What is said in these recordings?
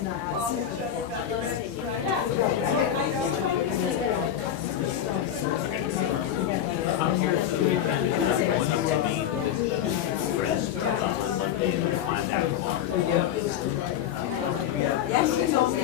I'm here so we can going up to Maine to visit friends on Monday and find out tomorrow. Yes, she told me.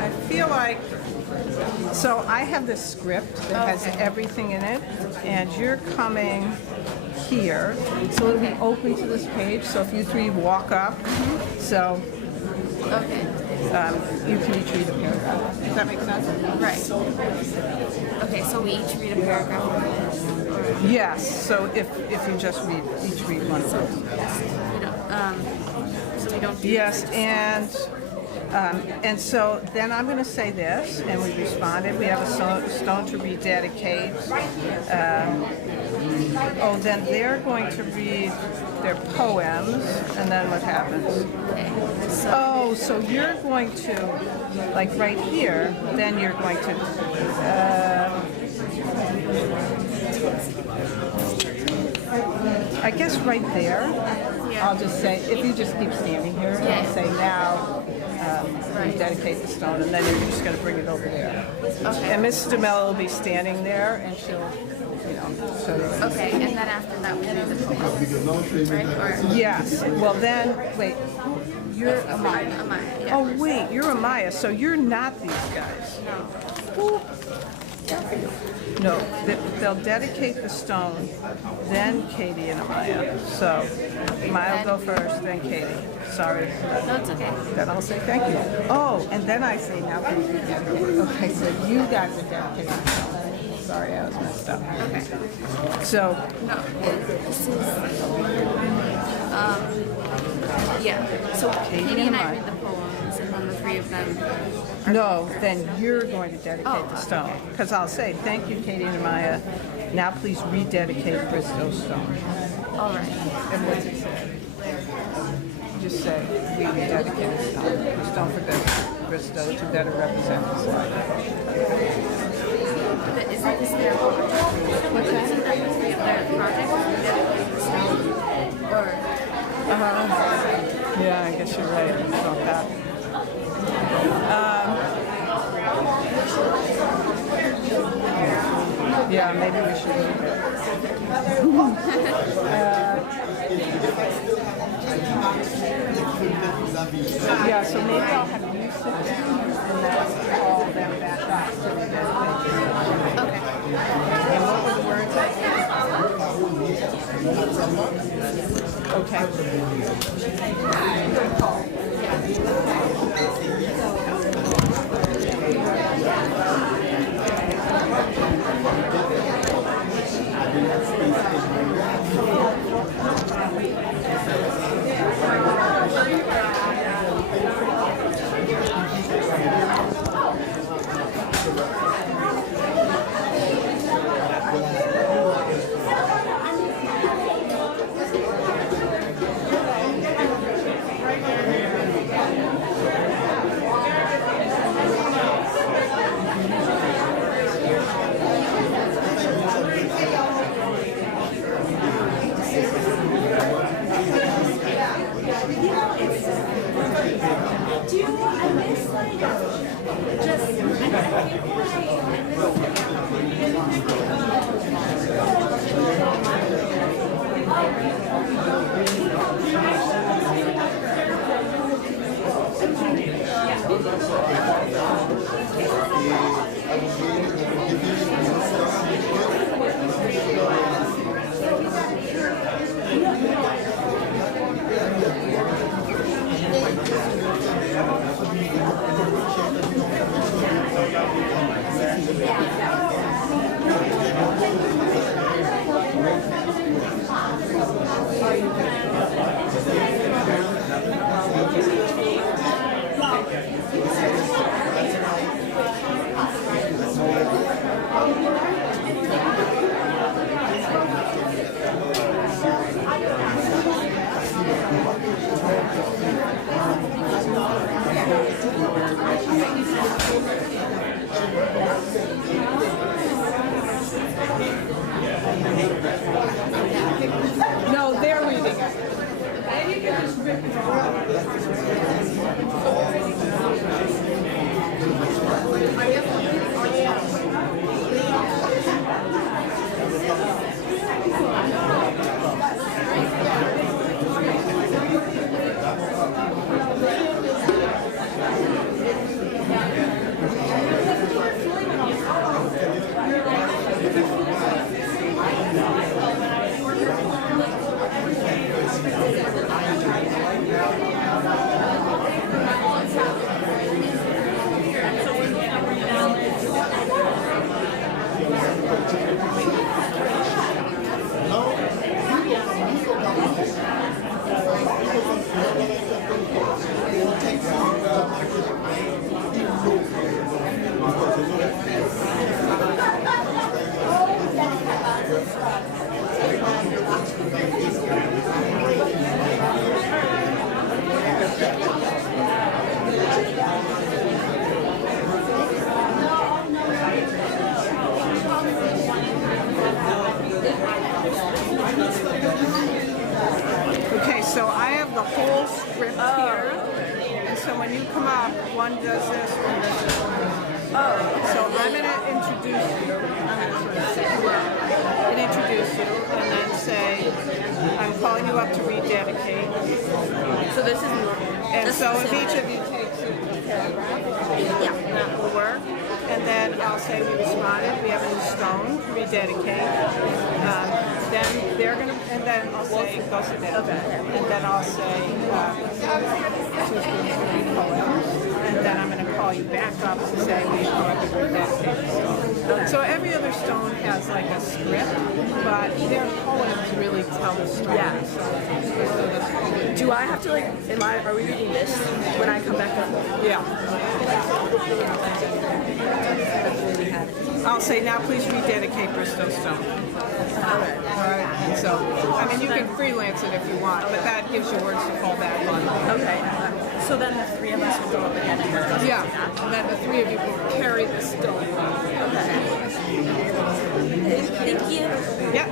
I feel like, so I have this script that has everything in it, and you're coming here, so it'll be open to this page, so if you three walk up, so you can each read a paragraph. Does that make sense? Right. Okay, so we each read a paragraph. Yes, so if you just each read one. So we don't do Yes, and so then I'm going to say this, and we responded. We have a stone to rededicate. Then they're going to read their poems, and then what happens? So you're going to, like right here, then you're going to, I guess right there, I'll just say, if you just keep standing here, I'll say now, rededicate the stone, and then you're just going to bring it over there. Okay. And Miss DeMello will be standing there, and she'll, show you. Okay, and then after that we do the poems, right? Or Yes. Well then, wait. You're Amaya. Amaya, yeah. Oh wait, you're Amaya. So you're not these guys. No. No. They'll dedicate the stone, then Katie and Amaya. So Amaya will go first, then Katie. Sorry. No, it's okay. Then I'll say thank you. Oh, and then I say now please rededicate. Okay, so you guys are dedicating the stone. Sorry, I was messed up. Okay. So No, this is yeah. So Katie and I read the poems, and then the three of them. no, then you're going to dedicate Oh, the stone. Because I'll say, thank you, Katie and Amaya. Now please rededicate Bristow's stone. All right. And what's it say? Just say, we rededicate the stone. The stone for Bristow to better represent his life. But isn't this their project? What's that? Isn't that the three of their project? Dedicating the stone? Or Yeah, I guess you're right. It's not that. Yeah, maybe we should leave it. Yeah, so maybe I'll have you sit down and then call them back up to the dedication. okay. And what were the words I Okay, so I have the whole script here. And so when you come up, one does this, one does this. So I'm going to introduce you. I'm going to sort of say hello and introduce you, and then say, I'm calling you up to rededicate. So this is normal. And so if each of you takes a paragraph, that will work. And then I'll say we responded, we have a new stone, rededicate. Then they're going to, and then I'll say, go sit down. Okay. And then I'll say, Susan's going to read poems. And then I'm going to call you back up and say, we have to rededicate the stone. So every other stone has like a script, but their poems really tell the story. Yeah. So Do I have to are we reading this when I come back up? yeah. I'll say, now please rededicate Bristow Stone. All right. And so, I mean, you can freelance it if you want, but that gives you words to fall back on. Okay. So then the three of us will go up again and discuss. Yeah, and then the three of you will carry the stone. Okay. Thank you. Yeah.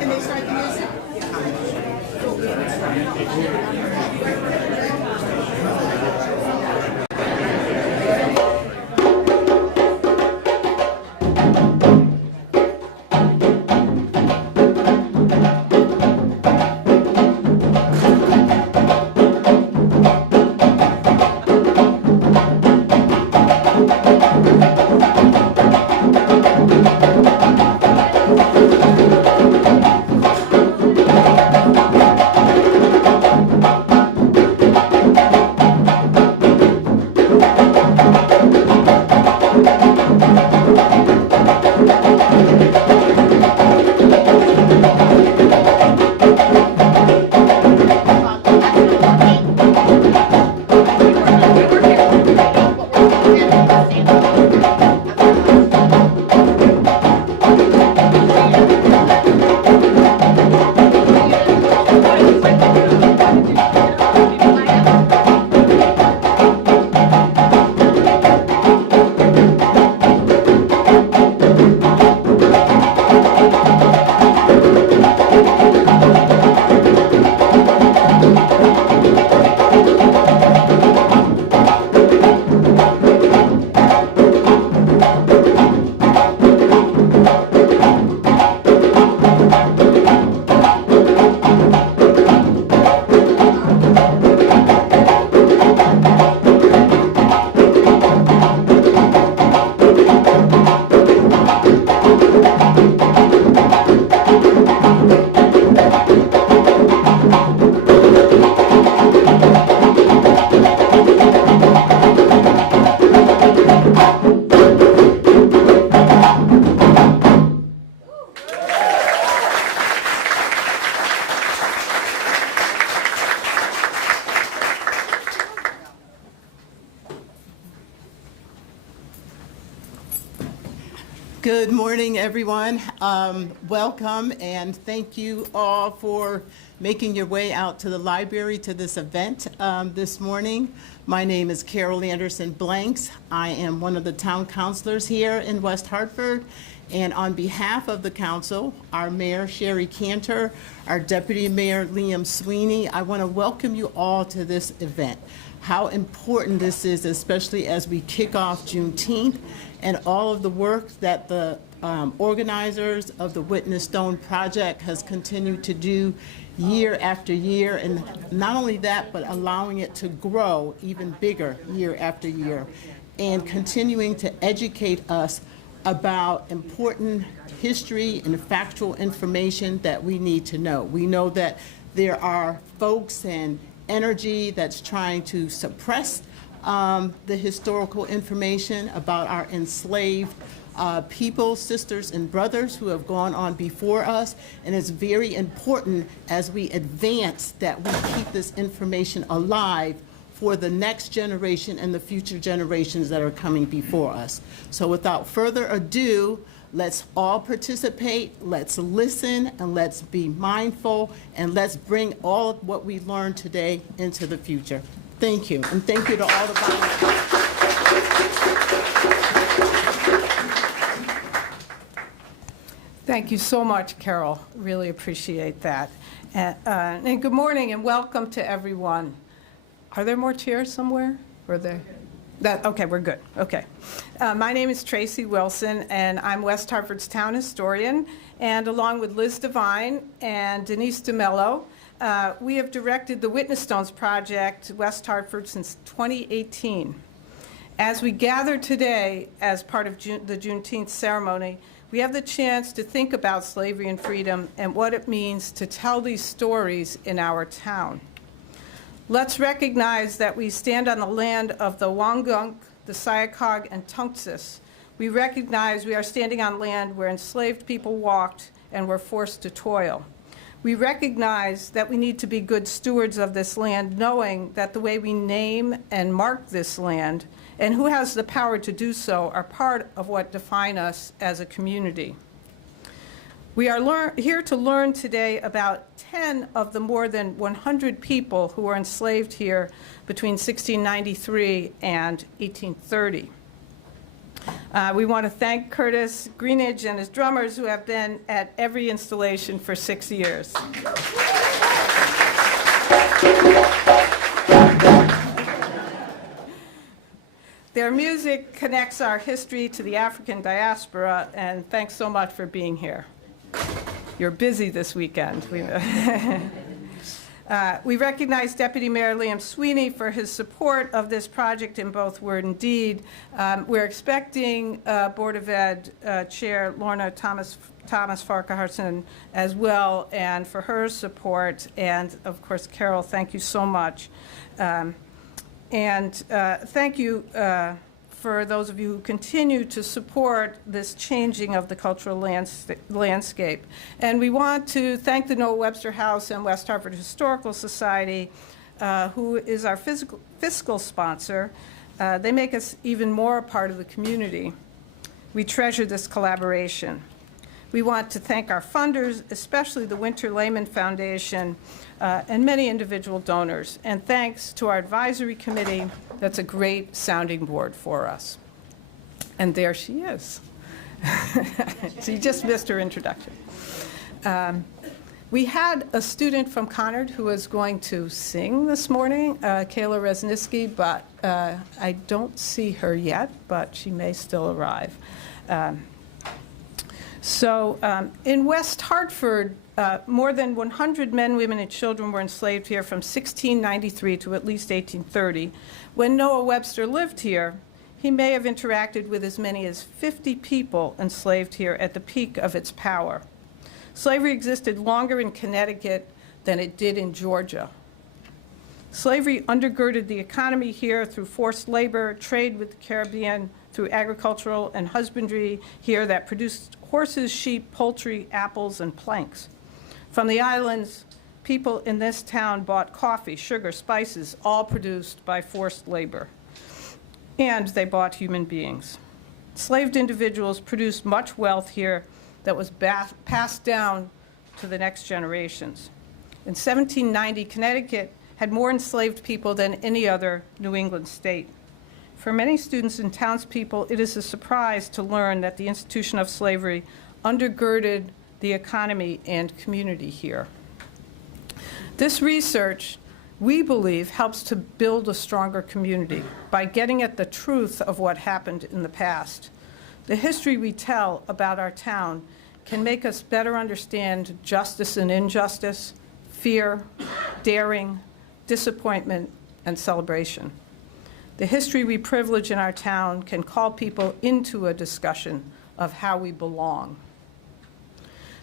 And they start the music. Good morning, everyone. Welcome, and thank you all for making your way out to the library to this event this morning. My name is Carol Anderson Blanks. I am one of the town councilors here in West Hartford, and on behalf of the council, our mayor, Sherry Cantor, our deputy mayor, Liam Sweeney, I want to welcome you all to this event. How important this is, especially as we kick off Juneteenth and all of the work that the organizers of the Witness Stone Project has continued to do year after year, and not only that, but allowing it to grow even bigger year after year, and continuing to educate us about important history and factual information that we need to know. We know that there are folks and energy that's trying to suppress the historical information about our enslaved people, sisters and brothers who have gone on before us, and it's very important as we advance that we keep this information alive for the next generation and the future generations that are coming before us. So without further ado, let's all participate, let's listen, and let's be mindful, and let's bring all of what we learned today into the future. Thank you, and thank you to all the volunteers. Thank you so much, Carol. Really appreciate that. And good morning and welcome to everyone. Are there more chairs somewhere? Or there? Okay, we're good. Okay. My name is Tracy Wilson, and I'm West Hartford's town historian. And along with Liz Devine and Denise DeMello, we have directed the Witness Stones Project, West Hartford, since 2018. As we gather today as part of the Juneteenth ceremony, we have the chance to think about slavery and freedom and what it means to tell these stories in our town. Let's recognize that we stand on the land of the Wangunk, the Syakog, and Tunksis. We recognize we are standing on land where enslaved people walked and were forced to toil. We recognize that we need to be good stewards of this land, knowing that the way we name and mark this land and who has the power to do so are part of what define us as a community. We are here to learn today about 10 of the more than 100 people who were enslaved here between 1693 and 1830. We want to thank Curtis Greenidge and his drummers who have been at every installation for 6 years. Their music connects our history to the African diaspora, and thanks so much for being here. You're busy this weekend. We recognize Deputy Mayor Liam Sweeney for his support of this project in both word and deed. We're expecting Board of Ed Chair Lorna thomas-farquharson as well, and for her support. And of course, Carol, thank you so much. Thank you for those of you who continue to support this changing of the cultural landscape. And we want to thank the Noah Webster House and West Hartford Historical Society, who is our fiscal sponsor. They make us even more a part of the community. We treasure this collaboration. We want to thank our funders, especially the Winter Lehman Foundation, and many individual donors. And thanks to our advisory committee, that's a great sounding board for us. And there she is. So you just missed her introduction. We had a student from Conard who was going to sing this morning, Kayla Resniski, but I don't see her yet, but she may still arrive. In West Hartford, more than 100 men, women, and children were enslaved here from 1693 to at least 1830. When Noah Webster lived here, he may have interacted with as many as 50 people enslaved here at the peak of its power. Slavery existed longer in Connecticut than it did in Georgia. Slavery undergirded the economy here through forced labor, trade with the Caribbean, through agricultural and husbandry here that produced horses, sheep, poultry, apples, and planks. From the islands, people in this town bought coffee, sugar, spices, all produced by forced labor. And they bought human beings. enslaved individuals produced much wealth here that was passed down to the next generations. In 1790, Connecticut had more enslaved people than any other New England state. For many students and townspeople, it is a surprise to learn that the institution of slavery undergirded the economy and community here. This research, we believe, helps to build a stronger community by getting at the truth of what happened in the past. The history we tell about our town can make us better understand justice and injustice, fear, daring, disappointment, and celebration. The history we privilege in our town can call people into a discussion of how we belong.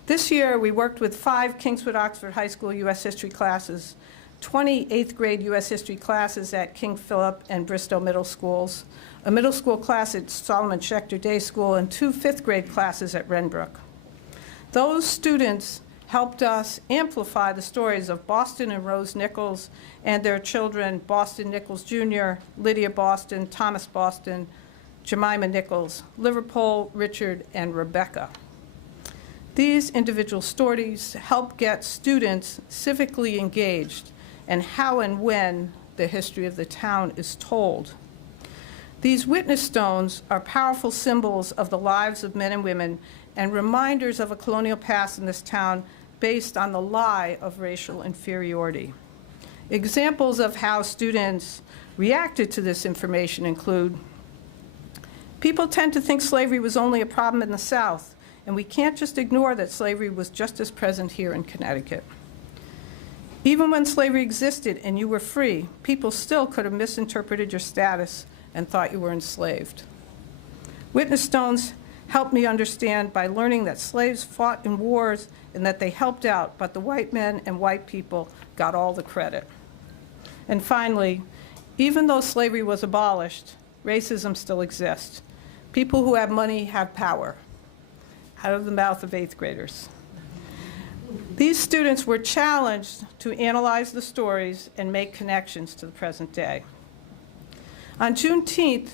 This year, we worked with 5 Kingswood-Oxford High School U.S. History classes, 20 8th grade U.S. History classes at King Philip and Bristow Middle Schools, a middle school class at Solomon Schechter Day School, and 2 5th grade classes at Renbrook. Those students helped us amplify the stories of Boston and Rose Nichols and their children, Boston Nichols Jr., Lydia Boston, Thomas Boston, Jemima Nichols, Liverpool, Richard, and Rebecca. These individual stories help get students civically engaged in how and when the history of the town is told. These witness stones are powerful symbols of the lives of men and women and reminders of a colonial past in this town based on the lie of racial inferiority. Examples of how students reacted to this information include: people tend to think slavery was only a problem in the South, and we can't just ignore that slavery was just as present here in Connecticut. Even when slavery existed and you were free, people still could have misinterpreted your status and thought you were enslaved. Witness stones helped me understand by learning that slaves fought in wars and that they helped out, but the white men and white people got all the credit. And finally, even though slavery was abolished, racism still exists. People who have money have power, out of the mouth of 8th graders. These students were challenged to analyze the stories and make connections to the present day. On Juneteenth,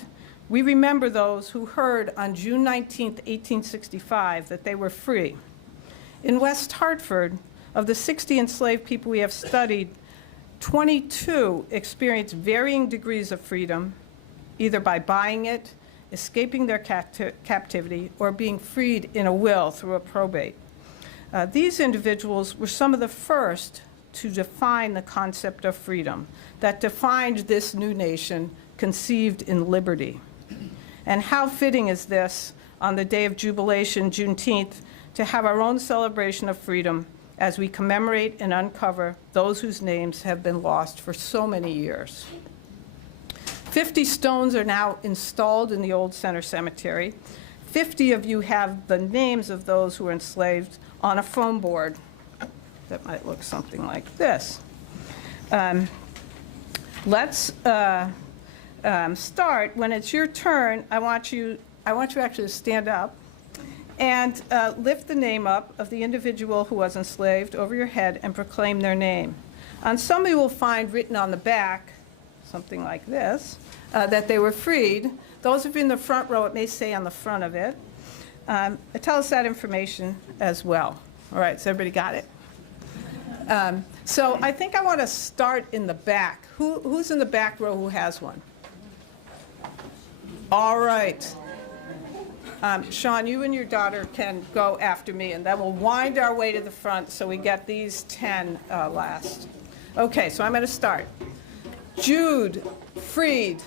we remember those who heard on June 19, 1865, that they were free. In West Hartford, of the 60 enslaved people we have studied, 22 experienced varying degrees of freedom, either by buying it, escaping their captivity, or being freed in a will through a probate. These individuals were some of the first to define the concept of freedom that defined this new nation conceived in liberty. And how fitting is this on the day of jubilation, Juneteenth, to have our own celebration of freedom as we commemorate and uncover those whose names have been lost for so many years. 50 stones are now installed in the Old Center Cemetery. 50 of you have the names of those who were enslaved on a foam board that might look something like this. Let's start. When it's your turn, I want you actually to stand up and lift the name up of the individual who was enslaved over your head and proclaim their name. On some you will find written on the back, something like this, that they were freed. Those of you in the front row, it may say on the front of it. Tell us that information as well. All right, so everybody got it? So I think I want to start in the back. Who's in the back row who has one? All right. Sean, you and your daughter can go after me, and then we'll wind our way to the front so we get these 10 last. Okay, so I'm going to start. Jude Freed.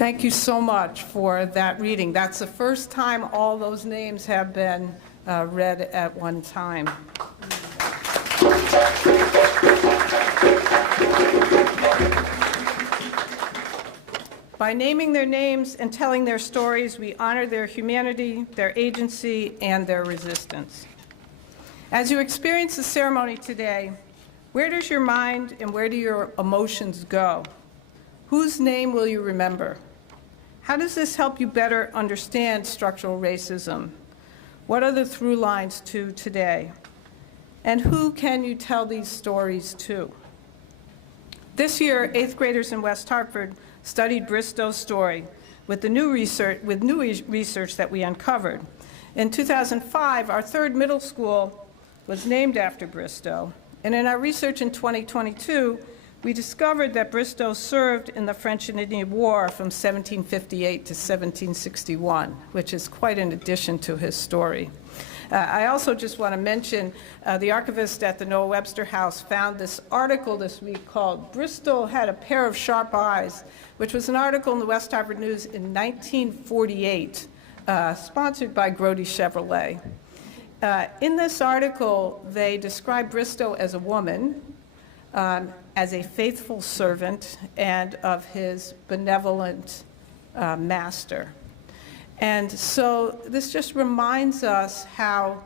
Thank you so much for that reading. That's the first time all those names have been read at one time. By naming their names and telling their stories, we honor their humanity, their agency, and their resistance. As you experience the ceremony today, where does your mind and where do your emotions go? Whose name will you remember? How does this help you better understand structural racism? What are the through lines to today? And who can you tell these stories to? This year, 8th graders in West Hartford studied Bristow's story with new research that we uncovered. In 2005, our third middle school was named after Bristow. And in our research in 2022, we discovered that Bristow served in the French and Indian War from 1758 to 1761, which is quite an addition to his story. I also just want to mention the archivist at the Noah Webster House found this article this week called "Bristow Had a Pair of Sharp Eyes," which was an article in the West Hartford News in 1948, sponsored by Grody Chevrolet. In this article, they describe Bristow as a woman, as a faithful servant, and of his benevolent master. And so this just reminds us how,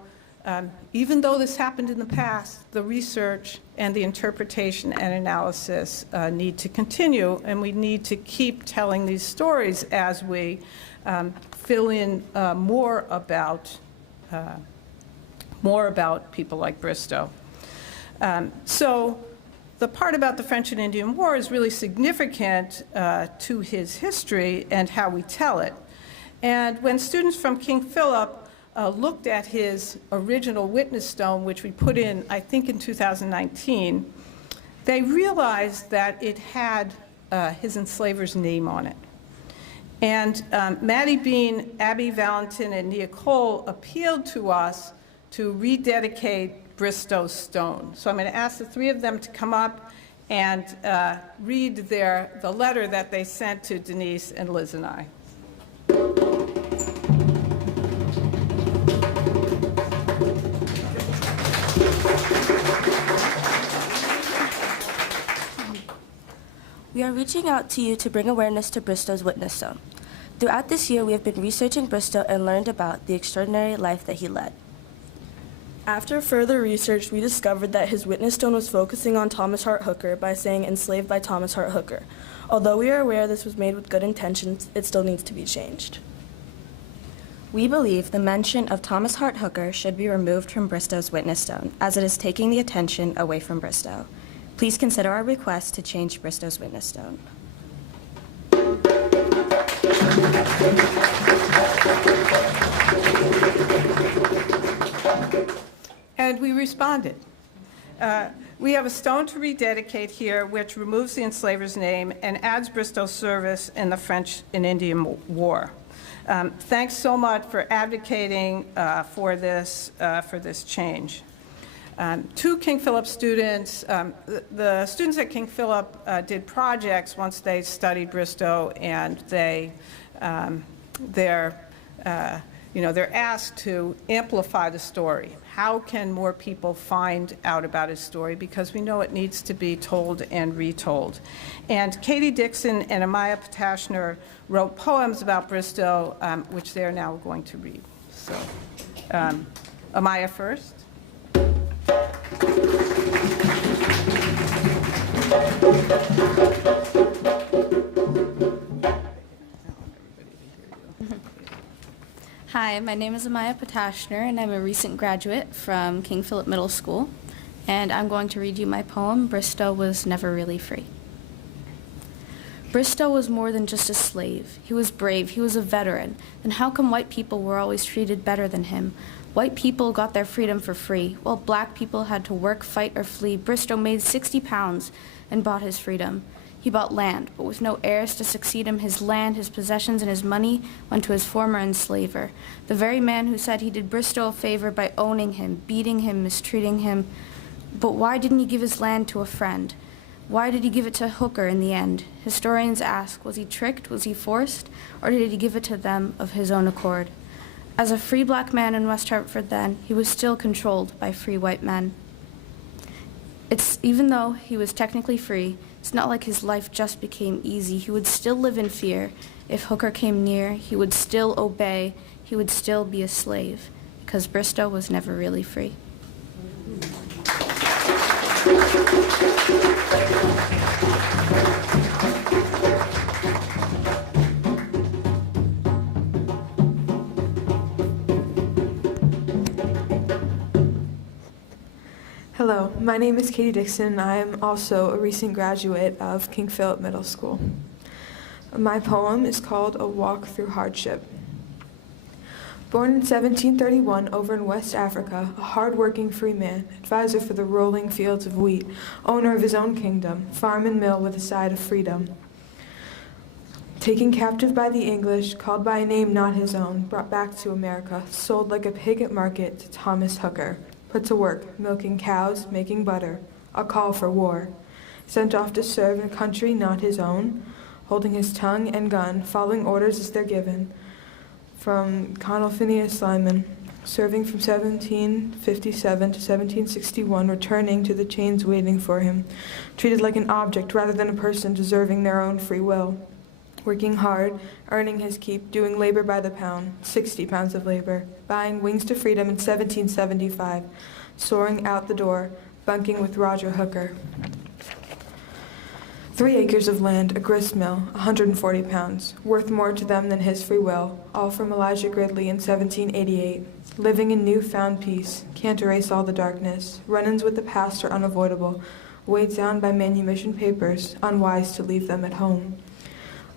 even though this happened in the past, the research and the interpretation and analysis need to continue, and we need to keep telling these stories as we fill in more about people like Bristow. So the part about the French and Indian War is really significant to his history and how we tell it. And when students from King Philip looked at his original witness stone, which we put in, I think, in 2019, they realized that it had his enslaver's name on it. And Maddie Bean, Abby Valentin, and Nia Cole appealed to us to rededicate Bristow's stone. So I'm going to ask the three of them to come up and read the letter that they sent to Denise and Liz and I. We are reaching out to you to bring awareness to Bristow's witness stone. Throughout this year, we have been researching Bristow and learned about the extraordinary life that he led. After further research, we discovered that his witness stone was focusing on Thomas Hart Hooker by saying enslaved by Thomas Hart Hooker. Although we are aware this was made with good intentions, it still needs to be changed. We believe the mention of Thomas Hart Hooker should be removed from Bristow's witness stone, as it is taking the attention away from Bristow. Please consider our request to change Bristow's witness stone. And we responded. We have a stone to rededicate here, which removes the enslaver's name and adds Bristow's service in the French and Indian War. Thanks so much for advocating for this change. Two King Philip students, the students at King Philip did projects once they studied Bristow, and they're asked to amplify the story. How can more people find out about his story? Because we know it needs to be told and retold. And Katie Dixon and Amaya Patashner wrote poems about Bristow, which they're now going to read. So, Amaya first. Hi, my name is Amaya Patashner, and I'm a recent graduate from King Philip Middle School, and I'm going to read you my poem, Bristow Was Never Really Free. Bristow was more than just a slave. He was brave. He was a veteran. Then how come white people were always treated better than him? White people got their freedom for free, while black people had to work, fight, or flee. Bristow made 60 pounds and bought his freedom. He bought land, but with no heirs to succeed him, his land, his possessions, and his money went to his former enslaver, the very man who said he did Bristow a favor by owning him, beating him, mistreating him. But why didn't he give his land to a friend? Why did he give it to Hooker in the end? Historians ask, was he tricked, was he forced, or did he give it to them of his own accord? As a free black man in West Hartford then, he was still controlled by free white men. Even though he was technically free, it's not like his life just became easy. He would still live in fear. If Hooker came near, he would still obey. He would still be a slave, because Bristow was never really free. Hello, my name is Katie Dixon, and I am also a recent graduate of King Philip Middle School. My poem is called A Walk Through Hardship. Born in 1731 over in West Africa, a hard-working free man, advisor for the rolling fields of wheat, owner of his own kingdom, farm and mill with a side of freedom. Taken captive by the English, called by a name not his own, brought back to America, sold like a pig at market to Thomas Hooker. Put to work, milking cows, making butter, a call for war. Sent off to serve in a country not his own, holding his tongue and gun, following orders as they're given. From Colonel Phineas Lyman, serving from 1757 to 1761, returning to the chains waiting for him, treated like an object rather than a person deserving their own free will. Working hard, earning his keep, doing labor by the pound, 60 pounds of labor, buying wings to freedom in 1775, soaring out the door, bunking with Roger Hooker. 3 acres of land, a grist mill, 140 pounds, worth more to them than his free will, all from Elijah Gridley in 1788. Living in newfound peace, can't erase all the darkness, run-ins with the past are unavoidable, weighed down by manumission papers, unwise to leave them at home.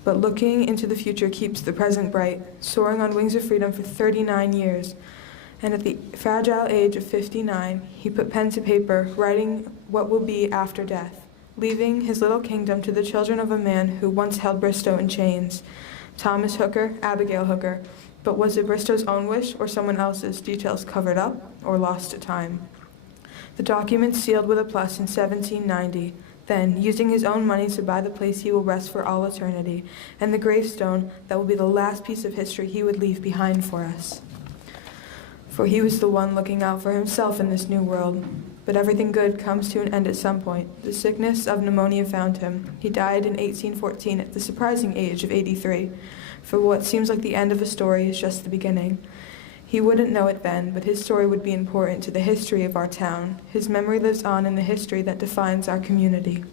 But looking into the future keeps the present bright, soaring on wings of freedom for 39 years. And at the fragile age of 59, he put pen to paper, writing what will be after death, leaving his little kingdom to the children of a man who once held Bristow in chains. Thomas Hooker, Abigail Hooker. But was it Bristow's own wish or someone else's, details covered up or lost to time? The document sealed with a plus in 1790. Then, using his own money to buy the place he will rest for all eternity, and the gravestone that will be the last piece of history he would leave behind for us. For he was the one looking out for himself in this new world. But everything good comes to an end at some point. The sickness of pneumonia found him. He died in 1814 at the surprising age of 83. For what seems like the end of a story is just the beginning. He wouldn't know it then, but his story would be important to the history of our town. His memory lives on in the history that defines our community.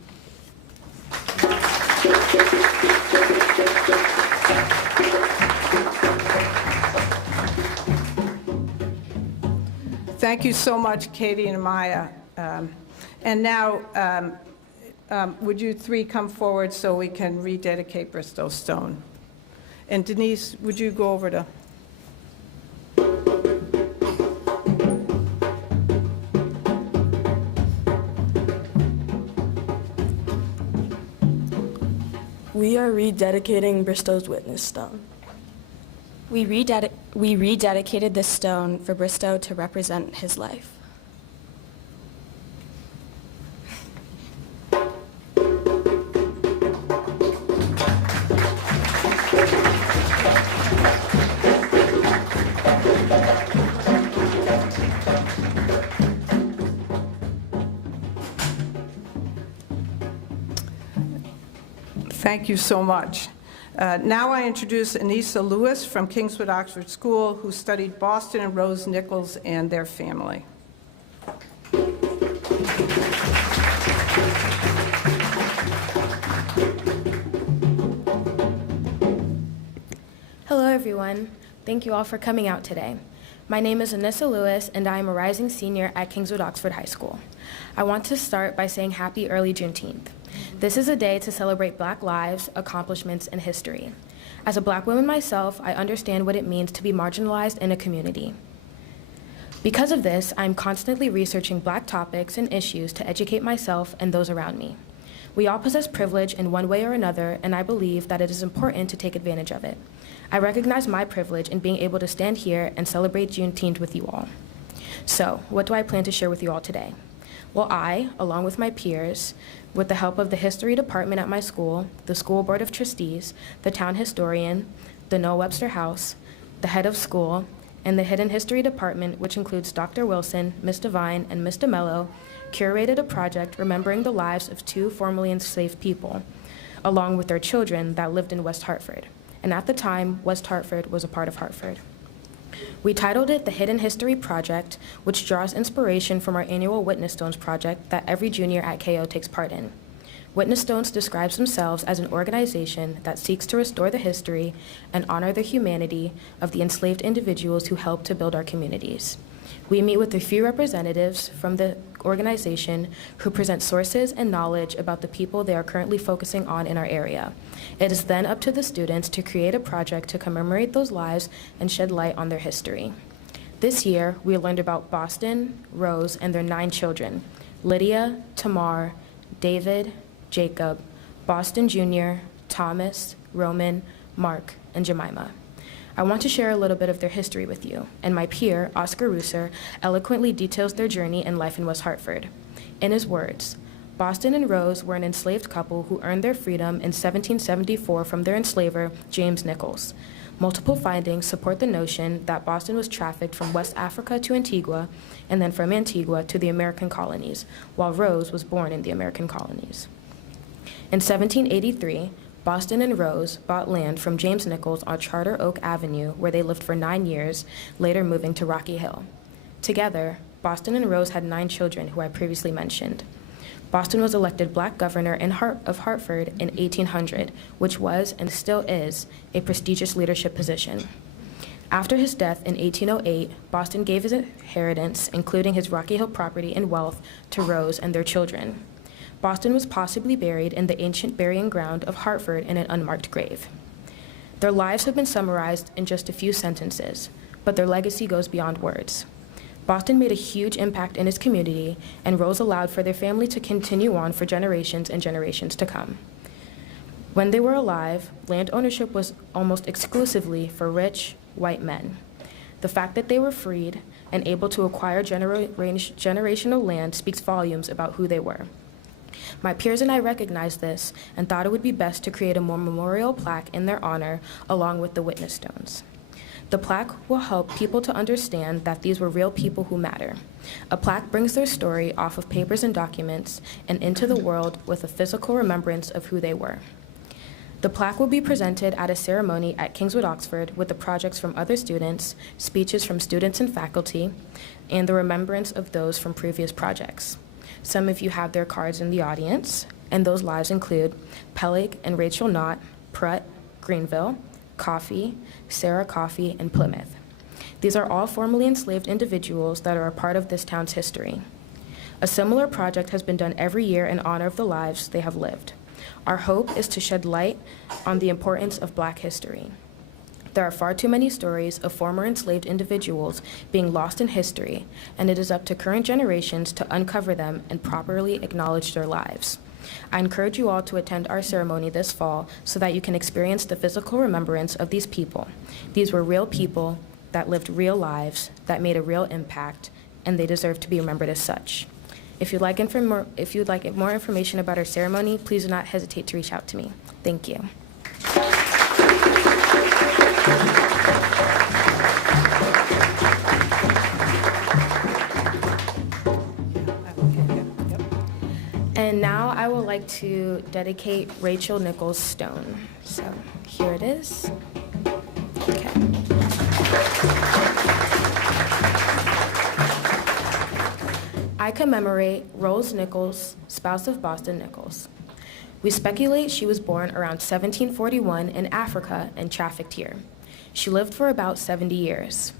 Thank you so much, Katie and Maya. And now, would you three come forward so we can rededicate Bristow Stone? And Denise, would you go over to... We are rededicating Bristow's witness stone. We rededicated this stone for Bristow to represent his life. Thank you so much. Now I introduce Anissa Lewis from Kingswood Oxford School, who studied Boston and Rose Nichols and their family. Hello everyone. Thank you all for coming out today. My name is Anissa Lewis and I am a rising senior at Kingswood Oxford High School. I want to start by saying happy early Juneteenth. This is a day to celebrate Black lives, accomplishments, and history. As a Black woman myself, I understand what it means to be marginalized in a community. Because of this, I'm constantly researching Black topics and issues to educate myself and those around me. We all possess privilege in one way or another, and I believe that it is important to take advantage of it. I recognize my privilege in being able to stand here and celebrate Juneteenth with you all. So, what do I plan to share with you all today? Well, I, along with my peers, with the help of the history department at my school, the school board of trustees, the town historian, the Noah Webster House, the head of school, and the hidden history department, which includes Dr. Wilson, Ms. Devine, and Ms. DeMello, curated a project remembering the lives of 2 formerly enslaved people, along with their children that lived in West Hartford. And at the time, West Hartford was a part of Hartford. We titled it the Hidden History Project, which draws inspiration from our annual Witness Stones project that every junior at KO takes part in. Witness Stones describes themselves as an organization that seeks to restore the history and honor the humanity of the enslaved individuals who helped to build our communities. We meet with a few representatives from the organization who present sources and knowledge about the people they are currently focusing on in our area. It is then up to the students to create a project to commemorate those lives and shed light on their history. This year, we learned about Boston, Rose, and their 9 children, Lydia, Tamar, David, Jacob, Boston Jr., Thomas, Roman, Mark, and Jemima. I want to share a little bit of their history with you, and my peer, Oscar Russer, eloquently details their journey and life in West Hartford. In his words, Boston and Rose were an enslaved couple who earned their freedom in 1774 from their enslaver, James Nichols. Multiple findings support the notion that Boston was trafficked from West Africa to Antigua, and then from Antigua to the American colonies, while Rose was born in the American colonies. In 1783, Boston and Rose bought land from James Nichols on Charter Oak Avenue, where they lived for 9 years, later moving to Rocky Hill. Together, Boston and Rose had 9 children, who I previously mentioned. Boston was elected Black governor of Hartford in 1800, which was, and still is, a prestigious leadership position. After his death in 1808, Boston gave his inheritance, including his Rocky Hill property and wealth, to Rose and their children. Boston was possibly buried in the ancient burying ground of Hartford in an unmarked grave. Their lives have been summarized in just a few sentences, but their legacy goes beyond words. Boston made a huge impact in his community, and Rose allowed for their family to continue on for generations and generations to come. When they were alive, land ownership was almost exclusively for rich, white men. The fact that they were freed and able to acquire generational land speaks volumes about who they were. My peers and I recognized this and thought it would be best to create a more memorial plaque in their honor along with the witness stones. The plaque will help people to understand that these were real people who matter. A plaque brings their story off of papers and documents and into the world with a physical remembrance of who they were. The plaque will be presented at a ceremony at Kingswood, Oxford, with the projects from other students, speeches from students and faculty, and the remembrance of those from previous projects. Some of you have their cards in the audience, and those lives include Peleg and Rachel Knott, Prutt, Greenville, Coffey, Sarah Coffey, and Plymouth. These are all formerly enslaved individuals that are a part of this town's history. A similar project has been done every year in honor of the lives they have lived. Our hope is to shed light on the importance of Black history. There are far too many stories of former enslaved individuals being lost in history, and it is up to current generations to uncover them and properly acknowledge their lives. I encourage you all to attend our ceremony this fall so that you can experience the physical remembrance of these people. These were real people that lived real lives, that made a real impact, and they deserve to be remembered as such. If you'd like more information about our ceremony, please do not hesitate to reach out to me. Thank you. And now I would like to dedicate Rachel Nichols Stone. So here it is. Okay. I commemorate Rose Nichols, spouse of Boston Nichols. We speculate she was born around 1741 in Africa and trafficked here. She lived for about 70 years.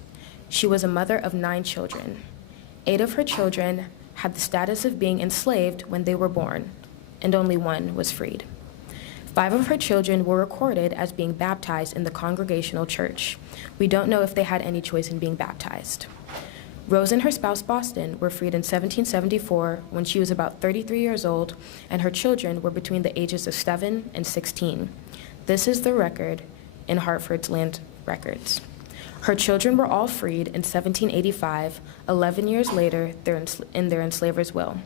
She was a mother of 9 children. 8 of her children had the status of being enslaved when they were born, and only 1 was freed. 5 of her children were recorded as being baptized in the Congregational Church. We don't know if they had any choice in being baptized. Rose and her spouse Boston were freed in 1774 when she was about 33 years old, and her children were between the ages of 7 and 16. This is the record in Hartford's land records. Her children were all freed in 1785, 11 years later in their enslaver's will.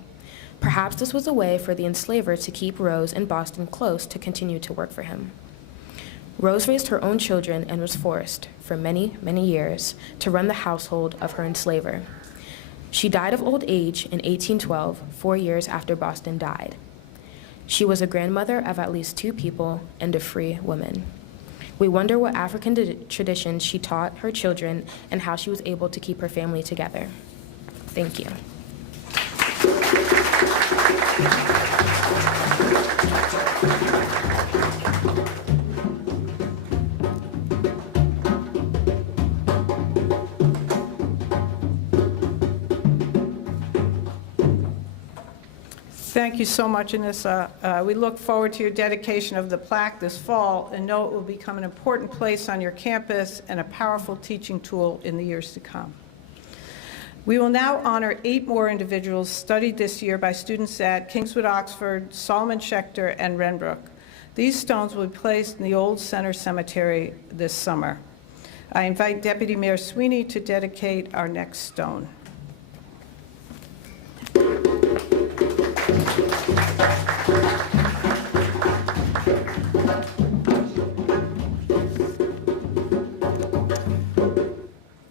Perhaps this was a way for the enslaver to keep Rose and Boston close to continue to work for him. Rose raised her own children and was forced, for many, many years, to run the household of her enslaver. She died of old age in 1812, 4 years after Boston died. She was a grandmother of at least 2 people and a free woman. We wonder what African traditions she taught her children and how she was able to keep her family together. Thank you. Thank you so much, Anissa. We look forward to your dedication of the plaque this fall and know it will become an important place on your campus and a powerful teaching tool in the years to come. We will now honor 8 more individuals studied this year by students at Kingswood Oxford, Solomon Schechter, and Renbrook. These stones will be placed in the Old Center Cemetery this summer. I invite Deputy Mayor Sweeney to dedicate our next stone.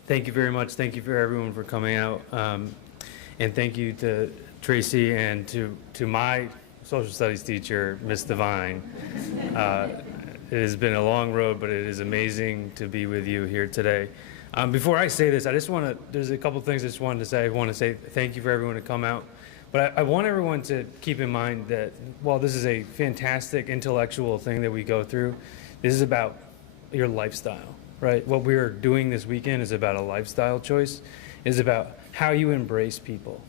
Thank you very much. Thank you for everyone for coming out. And thank you to Tracy and to my social studies teacher, Miss Devine. It has been a long road, but it is amazing to be with you here today. Before I say this, I just want to, there's a couple things I just wanted to say. I want to say thank you for everyone to come out. But I want everyone to keep in mind that while this is a fantastic intellectual thing that we go through, this is about your lifestyle, right? What we are doing this weekend is about a lifestyle choice. It's about how you embrace people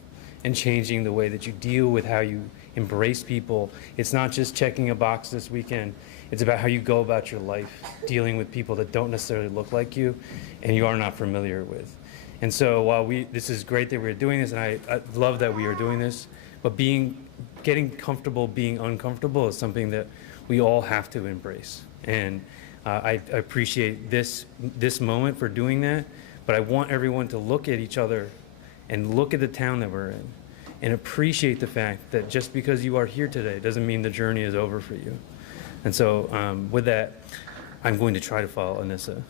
and changing the way that you deal with how you embrace people. It's not just checking a box this weekend. It's about how you go about your life, dealing with people that don't necessarily look like you and you are not familiar with. And so while this is great that we're doing this, and I love that we are doing this, but getting comfortable being uncomfortable is something that we all have to embrace. And I appreciate this moment for doing that, but I want everyone to look at each other and look at the town that we're in and appreciate the fact that just because you are here today doesn't mean the journey is over for you. And so with that, I'm going to try to follow Anissa.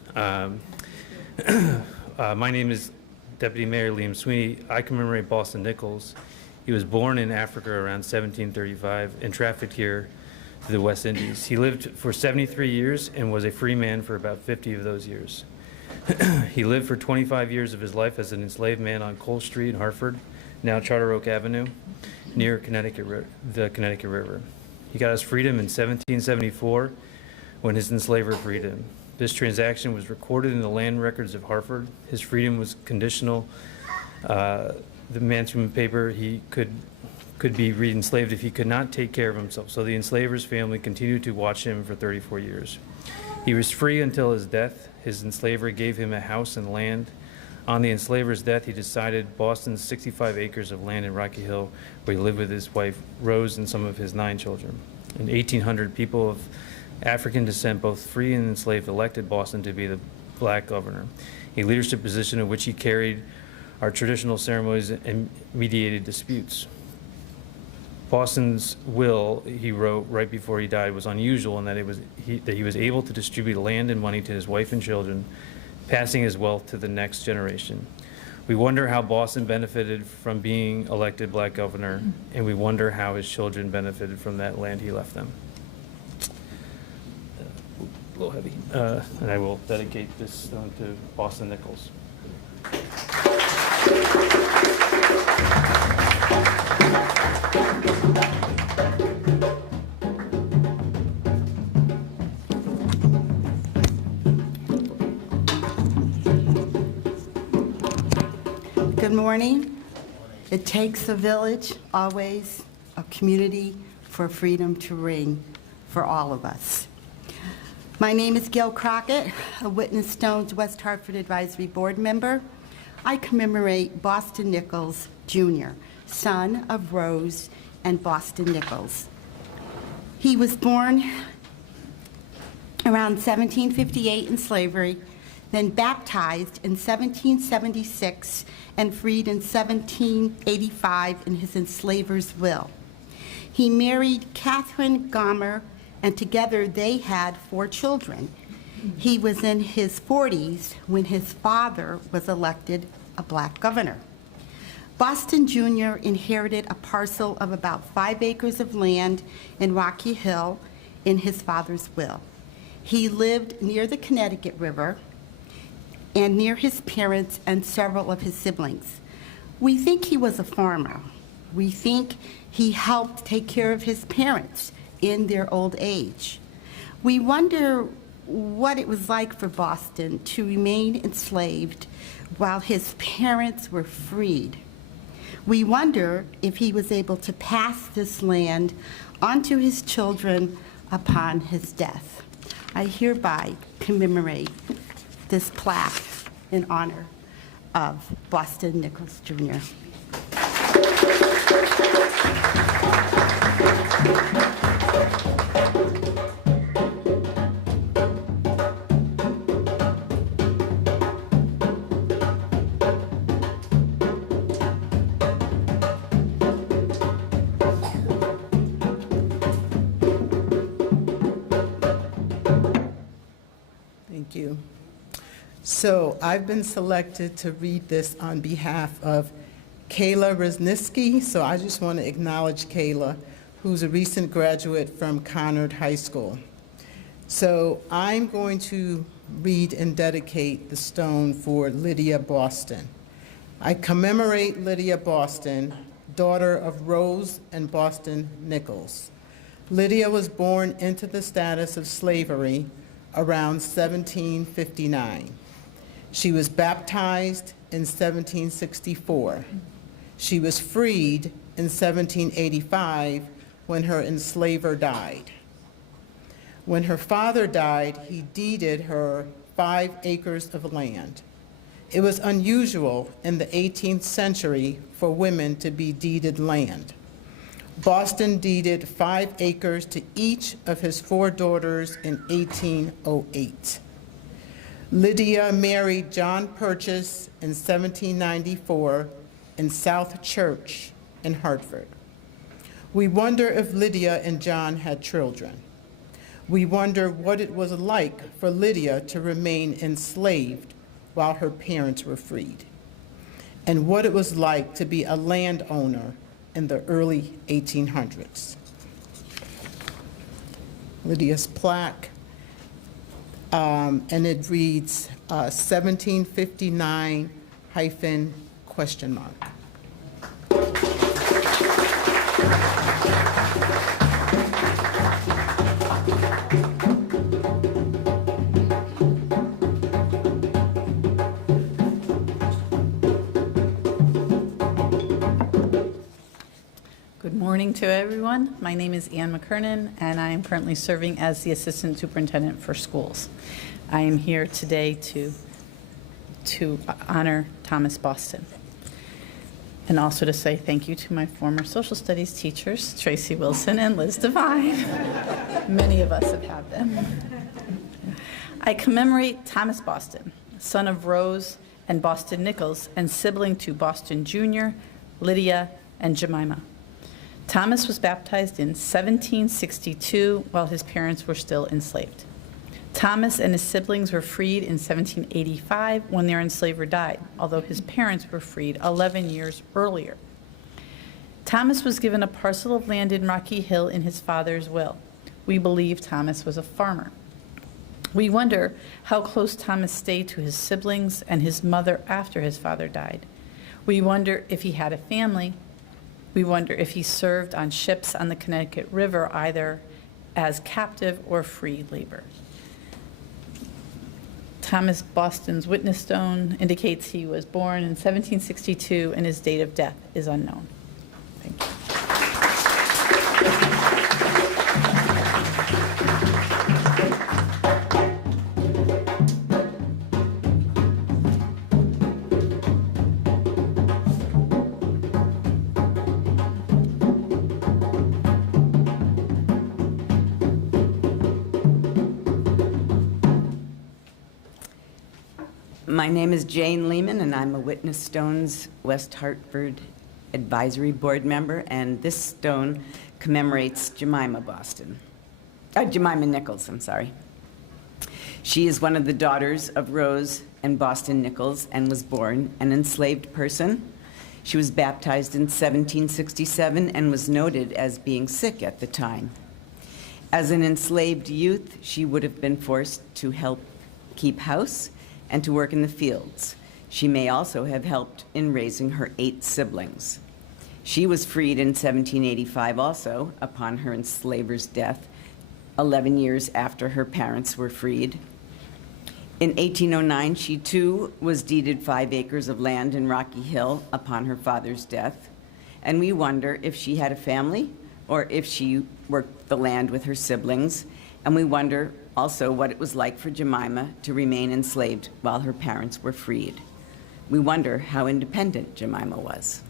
My name is Deputy Mayor Liam Sweeney. I commemorate Boston Nichols. He was born in Africa around 1735 and trafficked here to the West Indies. He lived for 73 years and was a free man for about 50 of those years. He lived for 25 years of his life as an enslaved man on Cole Street in Hartford, now Charter Oak Avenue, near the Connecticut River. He got his freedom in 1774 when his enslaver freed him. This transaction was recorded in the land records of Hartford. His freedom was conditional. The management paper, he could be re-enslaved if he could not take care of himself. So the enslaver's family continued to watch him for 34 years. He was free until his death. His enslaver gave him a house and land. On the enslaver's death, he decided Boston's 65 acres of land in Rocky Hill, where he lived with his wife, Rose, and some of his 9 children. In 1800, people of African descent, both free and enslaved, elected Boston to be the black governor, a leadership position in which he carried our traditional ceremonies and mediated disputes. Boston's will, he wrote right before he died, was unusual in that he was able to distribute land and money to his wife and children, passing his wealth to the next generation. We wonder how Boston benefited from being elected black governor, and we wonder how his children benefited from that land he left them. A little heavy. And I will dedicate this stone to Boston Nichols. Good morning. It takes a village, always, a community for freedom to ring for all of us. My name is Gail Crockett, a Witness Stone's West Hartford Advisory Board member. I commemorate Boston Nichols, Jr., son of Rose and Boston Nichols. He was born around 1758 in slavery then baptized in 1776 and freed in 1785 in his enslaver's will. He married Catherine Gomer, and together they had 4 children. He was in his 40s when his father was elected a black governor. Boston Jr. inherited a parcel of about 5 acres of land in Rocky Hill in his father's will. He lived near the Connecticut River and near his parents and several of his siblings. We think he was a farmer. We think he helped take care of his parents in their old age. We wonder what it was like for Boston to remain enslaved while his parents were freed. We wonder if he was able to pass this land onto his children upon his death. I hereby commemorate this plaque in honor of Boston Nichols Jr. Thank you. So I've been selected to read this on behalf of Kayla Rezniski. So I just want to acknowledge Kayla, who's a recent graduate from Conard High School. So I'm going to read and dedicate the stone for Lydia Boston. I commemorate Lydia Boston, daughter of Rose and Boston Nichols. Lydia was born into the status of slavery around 1759. She was baptized in 1764. She was freed in 1785 when her enslaver died. When her father died, he deeded her 5 acres of land. It was unusual in the 18th century for women to be deeded land. Boston deeded 5 acres to each of his 4 daughters in 1808. Lydia married John Purchase in 1794 in South Church in Hartford. We wonder if Lydia and John had children. We wonder what it was like for Lydia to remain enslaved while her parents were freed, and what it was like to be a landowner in the early 1800s. Lydia's plaque, and it reads 1759 hyphen question mark. Good morning to everyone. My name is Ann McKernan, and I am currently serving as the Assistant Superintendent for Schools. I am here today to honor Thomas Boston, and also to say thank you to my former social studies teachers, Tracy Wilson and Liz Devine. Many of us have had them. I commemorate Thomas Boston, son of Rose and Boston Nichols, and sibling to Boston Jr., Lydia, and Jemima. Thomas was baptized in 1762 while his parents were still enslaved. Thomas and his siblings were freed in 1785 when their enslaver died, although his parents were freed 11 years earlier. Thomas was given a parcel of land in Rocky Hill in his father's will. We believe Thomas was a farmer. We wonder how close Thomas stayed to his siblings and his mother after his father died. We wonder if he had a family. We wonder if he served on ships on the Connecticut River, either as captive or free labor. Thomas Boston's witness stone indicates he was born in 1762 and his date of death is unknown. Thank you. My name is Jane Lehman, and I'm a Witness Stone's West Hartford Advisory Board member, and this stone commemorates Jemima Nichols, I'm sorry. She is one of the daughters of Rose and Boston Nichols and was born an enslaved person. She was baptized in 1767 and was noted as being sick at the time. As an enslaved youth, she would have been forced to help keep house and to work in the fields. She may also have helped in raising her 8 siblings. She was freed in 1785 also upon her enslaver's death, 11 years after her parents were freed. In 1809, she too was deeded 5 acres of land in Rocky Hill upon her father's death. And we wonder if she had a family or if she worked the land with her siblings. And we wonder also what it was like for Jemima to remain enslaved while her parents were freed. We wonder how independent Jemima was.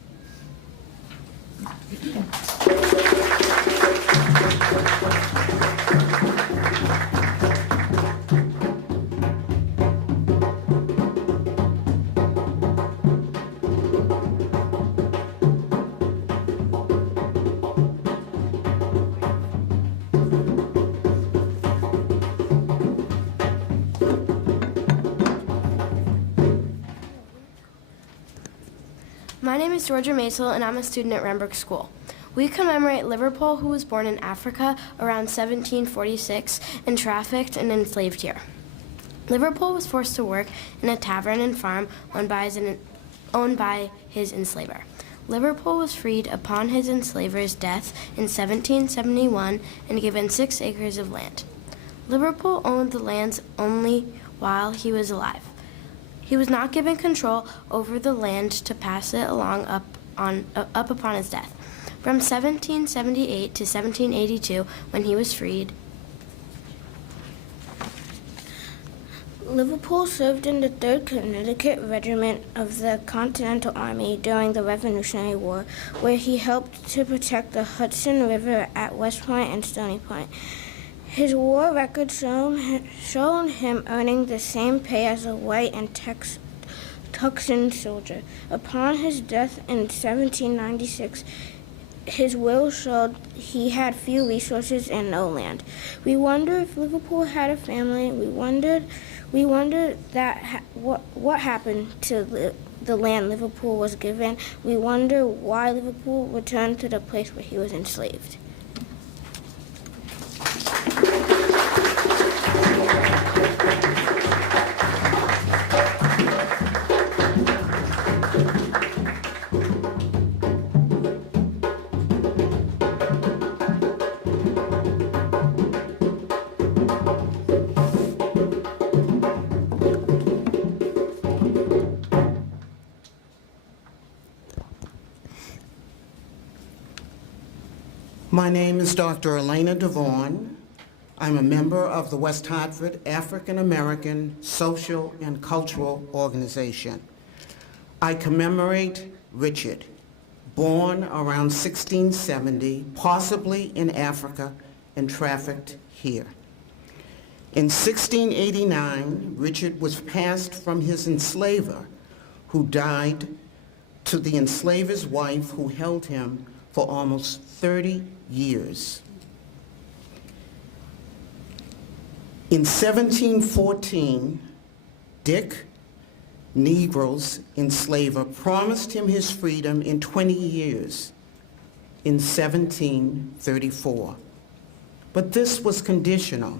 My name is Georgia Maisel, and I'm a student at Renbrook School. We commemorate Liverpool, who was born in Africa around 1746 and trafficked and enslaved here. Liverpool was forced to work in a tavern and farm owned by his enslaver. Liverpool was freed upon his enslaver's death in 1771 and given 6 acres of land. Liverpool owned the lands only while he was alive. He was not given control over the land to pass it along up upon his death. From 1778 to 1782, when he was freed, Liverpool served in the 3rd Connecticut Regiment of the Continental Army during the Revolutionary War, where he helped to protect the Hudson River at West Point and Stony Point. His war record shown him earning the same pay as a white and Texan soldier. Upon his death in 1796, his will showed he had few resources and no land. We wonder if Liverpool had a family. We wondered what happened to the land Liverpool was given. We wonder why Liverpool returned to the place where he was enslaved. My name is Dr. Elena Devon. I'm a member of the West Hartford African American Social and Cultural Organization. I commemorate Richard, born around 1670, possibly in Africa, and trafficked here. In 1689, Richard was passed from his enslaver, who died, to the enslaver's wife, who held him for almost 30 years. In 1714, Dick, Negro's enslaver, promised him his freedom in 20 years in 1734. But this was conditional.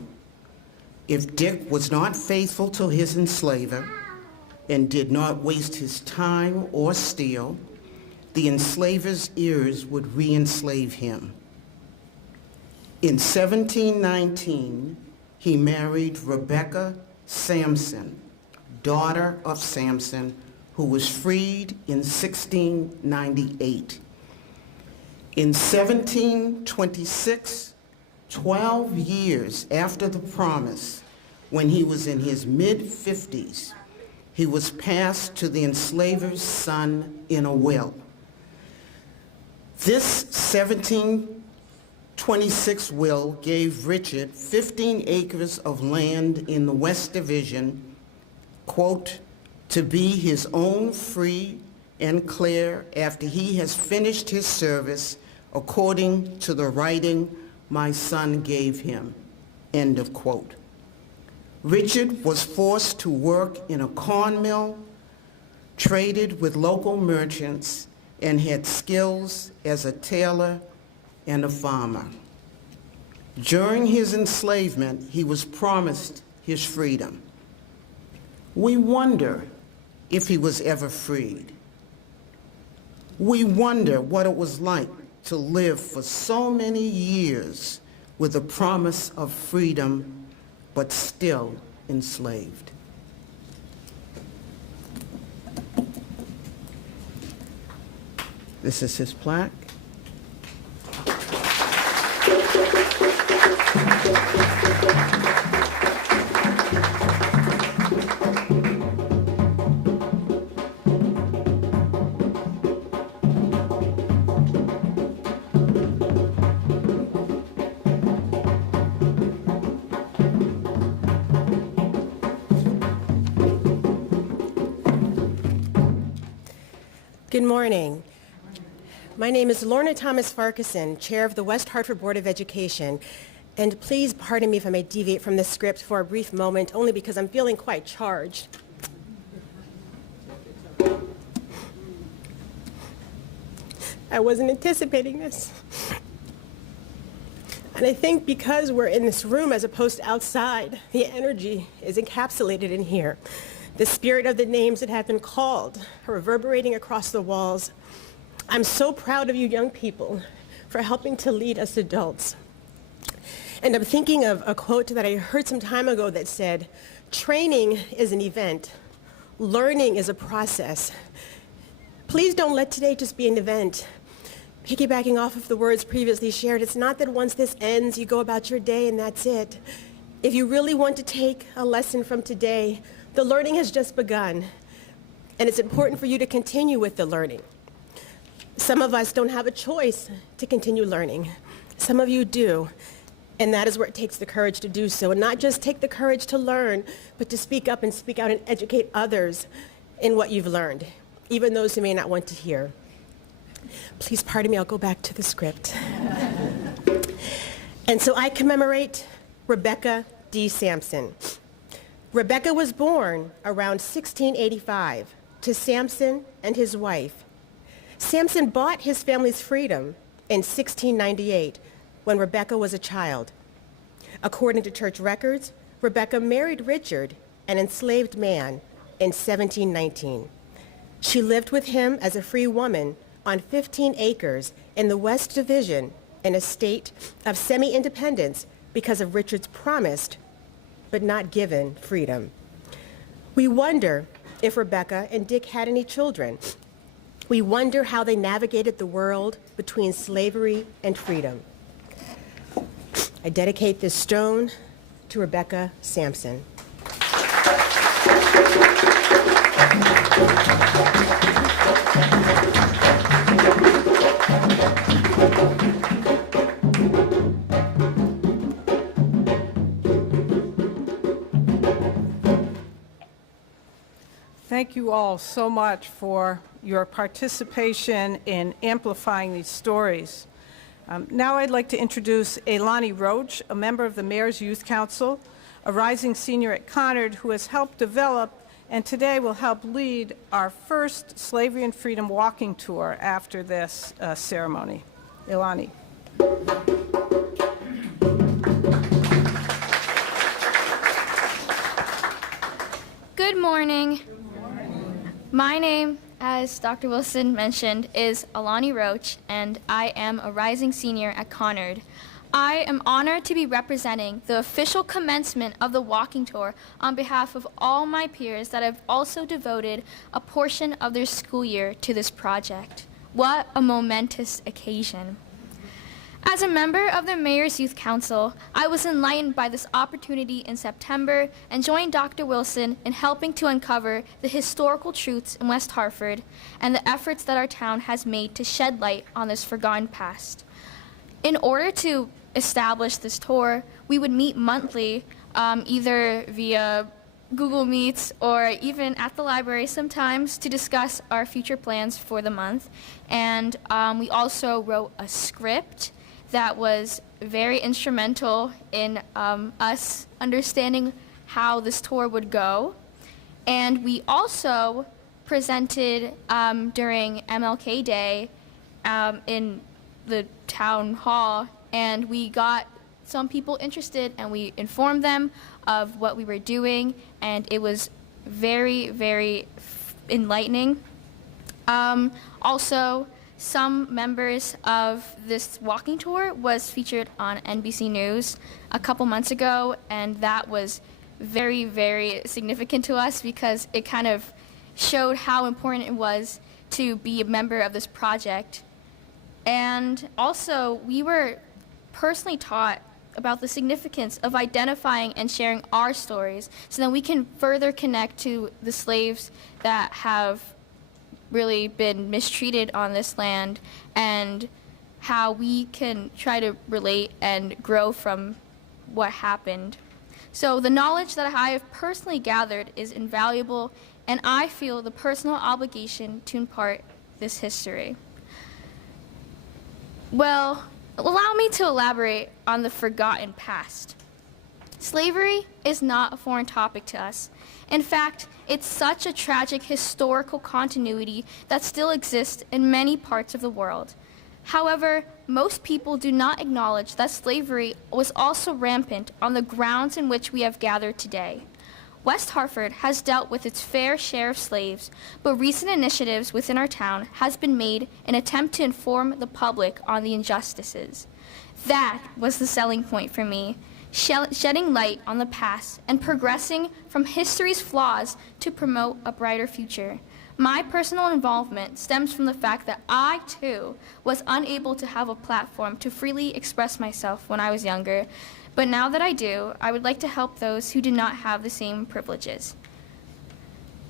If Dick was not faithful to his enslaver and did not waste his time or steal, the enslaver's heirs would re-enslave him. In 1719, he married Rebecca Sampson, daughter of Sampson, who was freed in 1698. In 1726, 12 years after the promise, when he was in his mid-50s, he was passed to the enslaver's son in a will. This 1726 will gave Richard 15 acres of land in the West Division, quote, to be his own free and clear after he has finished his service according to the writing my son gave him." End of quote. Richard was forced to work in a corn mill, traded with local merchants, and had skills as a tailor and a farmer. During his enslavement, he was promised his freedom. We wonder if he was ever freed. We wonder what it was like to live for so many years with the promise of freedom, but still enslaved. This is his plaque. Good morning. My name is Lorna Thomas-Farquharson, Chair of the West Hartford Board of Education. And please pardon me if I may deviate from the script for a brief moment, only because I'm feeling quite charged. I wasn't anticipating this. And I think because we're in this room as opposed to outside, the energy is encapsulated in here. The spirit of the names that have been called are reverberating across the walls. I'm so proud of you young people for helping to lead us adults. And I'm thinking of a quote that I heard some time ago that said, "Training is an event, learning is a process." Please don't let today just be an event. Piggybacking off of the words previously shared, it's not that once this ends, you go about your day and that's it. If you really want to take a lesson from today, the learning has just begun, and it's important for you to continue with the learning. Some of us don't have a choice to continue learning. Some of you do, and that is where it takes the courage to do so, and not just take the courage to learn, but to speak up and speak out and educate others in what you've learned, even those who may not want to hear. Please pardon me, I'll go back to the script. And so I commemorate Rebecca D. Sampson. Rebecca was born around 1685 to Sampson and his wife. Sampson bought his family's freedom in 1698 when Rebecca was a child. According to church records, Rebecca married Richard, an enslaved man, in 1719. She lived with him as a free woman on 15 acres in the West Division in a state of semi-independence because of Richard's promised but not given freedom. We wonder if Rebecca and Dick had any children. We wonder how they navigated the world between slavery and freedom. I dedicate this stone to Rebecca Sampson. Thank you all so much for your participation in amplifying these stories. Now I'd like to introduce Elani Roach, a member of the Mayor's Youth Council, a rising senior at Conard who has helped develop and today will help lead our first Slavery and Freedom walking tour after this ceremony. Elani. Good morning. My name, as Dr. Wilson mentioned, is Alani Roach, and I am a rising senior at Conard. I am honored to be representing the official commencement of the walking tour on behalf of all my peers that have also devoted a portion of their school year to this project. What a momentous occasion. As a member of the Mayor's Youth Council, I was enlightened by this opportunity in September and joined Dr. Wilson in helping to uncover the historical truths in West Hartford and the efforts that our town has made to shed light on this forgotten past. In order to establish this tour, we would meet monthly, either via Google Meets or even at the library sometimes to discuss our future plans for the month. And we also wrote a script that was very instrumental in us understanding how this tour would go. And we also presented during MLK Day in the town hall, and we got some people interested and we informed them of what we were doing, and it was very, very enlightening. Also, some members of this walking tour was featured on NBC News a couple months ago, and that was very, very significant to us because it kind of showed how important it was to be a member of this project. And also, we were personally taught about the significance of identifying and sharing our stories so that we can further connect to the slaves that have really been mistreated on this land, and how we can try to relate and grow from what happened. So the knowledge that I have personally gathered is invaluable, and I feel the personal obligation to impart this history. Well, allow me to elaborate on the forgotten past. Slavery is not a foreign topic to us. In fact, it's such a tragic historical continuity that still exists in many parts of the world. However, most people do not acknowledge that slavery was also rampant on the grounds in which we have gathered today. West Hartford has dealt with its fair share of slaves, but recent initiatives within our town has been made in an attempt to inform the public on the injustices. That was the selling point for me, shedding light on the past and progressing from history's flaws to promote a brighter future. My personal involvement stems from the fact that I, too, was unable to have a platform to freely express myself when I was younger. But now that I do, I would like to help those who do not have the same privileges.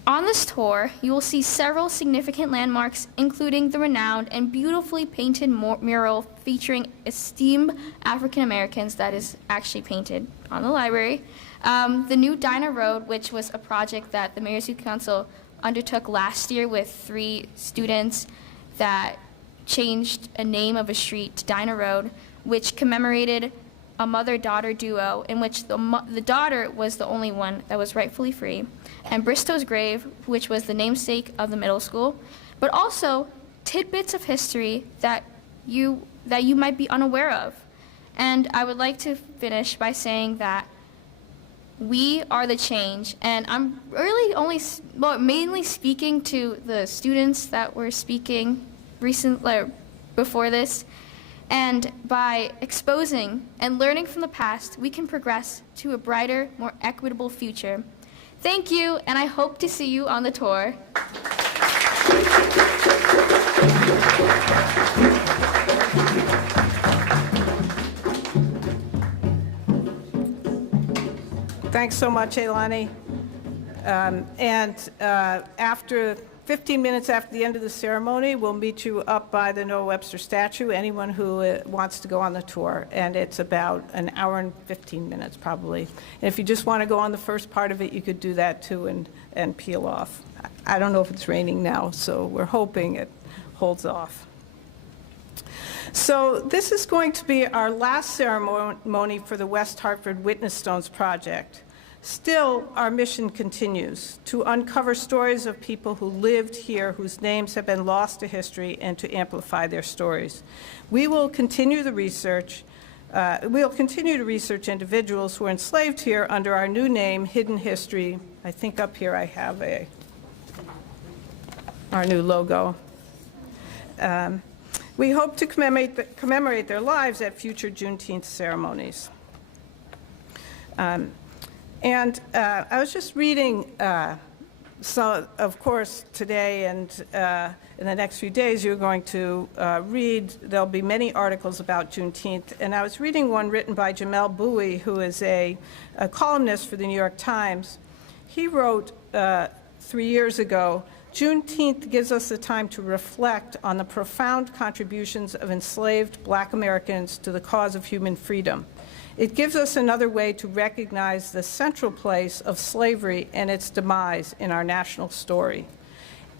On this tour, you will see several significant landmarks, including the renowned and beautifully painted mural featuring esteemed African Americans that is actually painted on the library. The new Dinah Road, which was a project that the Mayor's Youth Council undertook last year with 3 students that changed a name of a street to Dinah Road, which commemorated a mother-daughter duo in which the daughter was the only one that was rightfully free, and Bristow's Grave, which was the namesake of the middle school, but also tidbits of history that you might be unaware of. And I would like to finish by saying that we are the change, and I'm really mainly speaking to the students that were speaking before this. And by exposing and learning from the past, we can progress to a brighter, more equitable future. Thank you, and I hope to see you on the tour. Thanks so much, Elani. After 15 minutes after the end of the ceremony, we'll meet you up by the Noah Webster statue, anyone who wants to go on the tour. And it's about an hour and 15 minutes, probably. And if you just want to go on the first part of it, you could do that, too, and peel off. I don't know if it's raining now, so we're hoping it holds off. So this is going to be our last ceremony for the West Hartford Witness Stones project. Still, our mission continues to uncover stories of people who lived here, whose names have been lost to history, and to amplify their stories. We will continue the research. We'll continue to research individuals who were enslaved here under our new name, Hidden History. I think up here I have our new logo. We hope to commemorate their lives at future Juneteenth ceremonies. I was just reading, so of course today and in the next few days you're going to read, there'll be many articles about Juneteenth, and I was reading one written by Jamel Bowie, who is a columnist for the New York Times. He wrote 3 years ago, Juneteenth gives us the time to reflect on the profound contributions of enslaved Black Americans to the cause of human freedom. It gives us another way to recognize the central place of slavery and its demise in our national story.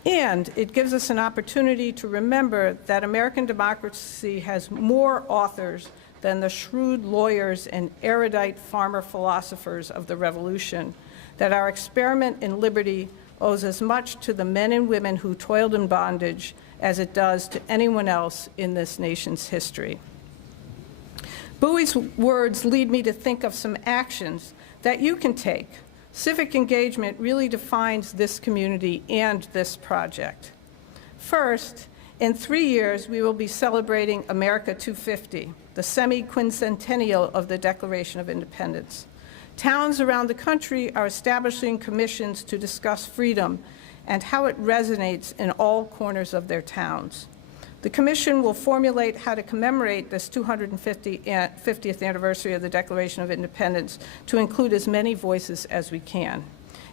And it gives us an opportunity to remember that American democracy has more authors than the shrewd lawyers and erudite farmer philosophers of the Revolution, that our experiment in liberty owes as much to the men and women who toiled in bondage as it does to anyone else in this nation's history. Bowie's words lead me to think of some actions that you can take. Civic engagement really defines this community and this project. First, in 3 years, we will be celebrating America 250, the semi-quincentennial of the Declaration of Independence. Towns around the country are establishing commissions to discuss freedom and how it resonates in all corners of their towns. The commission will formulate how to commemorate this 250th anniversary of the Declaration of Independence to include as many voices as we can.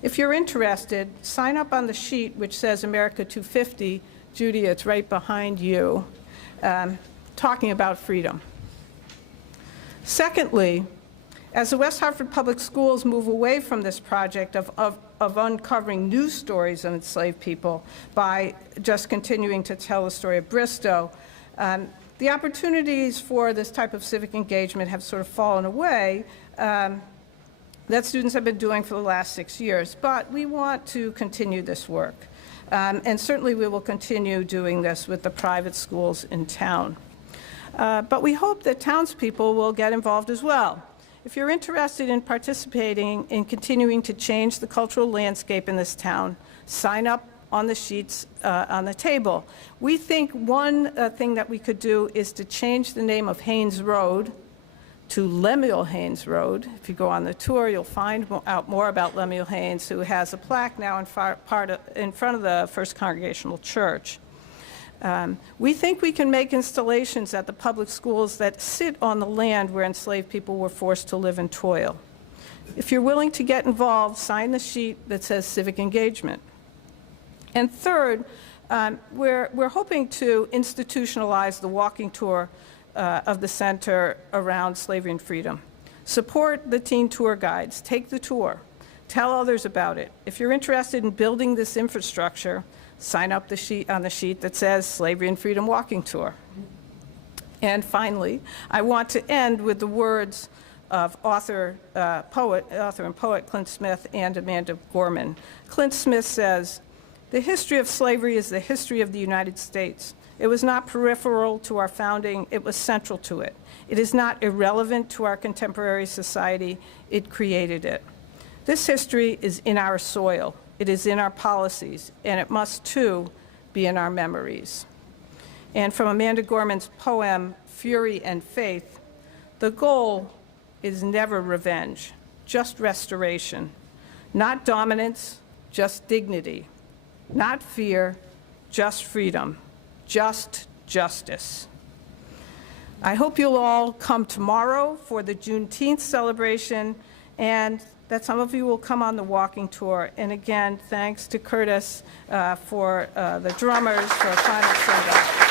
If you're interested, sign up on the sheet which says America 250. Judy, it's right behind you, talking about freedom. Secondly, as the West Hartford Public Schools move away from this project of uncovering new stories of enslaved people by just continuing to tell the story of Bristow, the opportunities for this type of civic engagement have sort of fallen away that students have been doing for the last 6 years. But we want to continue this work. And certainly we will continue doing this with the private schools in town. But we hope that townspeople will get involved as well. If you're interested in participating in continuing to change the cultural landscape in this town, sign up on the sheets on the table. We think one thing that we could do is to change the name of Haynes Road to Lemuel Haynes Road. If you go on the tour, you'll find out more about Lemuel Haynes, who has a plaque now in front of the First Congregational Church. We think we can make installations at the public schools that sit on the land where enslaved people were forced to live and toil. If you're willing to get involved, sign the sheet that says civic engagement. And third, we're hoping to institutionalize the walking tour of the center around slavery and freedom. Support the teen tour guides. Take the tour. Tell others about it. If you're interested in building this infrastructure, sign up on the sheet that says Slavery and Freedom Walking Tour. And finally, I want to end with the words of author and poet Clint Smith and Amanda Gorman. Clint Smith says, "The history of slavery is the history of the United States. It was not peripheral to our founding, it was central to it. It is not irrelevant to our contemporary society, it created it. This history is in our soil. It is in our policies, and it must, too, be in our memories." And from Amanda Gorman's poem, Fury and Faith, "The goal is never revenge, just restoration. Not dominance, just dignity. Not fear, just freedom. Just justice." I hope you'll all come tomorrow for the Juneteenth celebration, and that some of you will come on the walking tour. And again, thanks to Curtis for the drummers for a final send-off.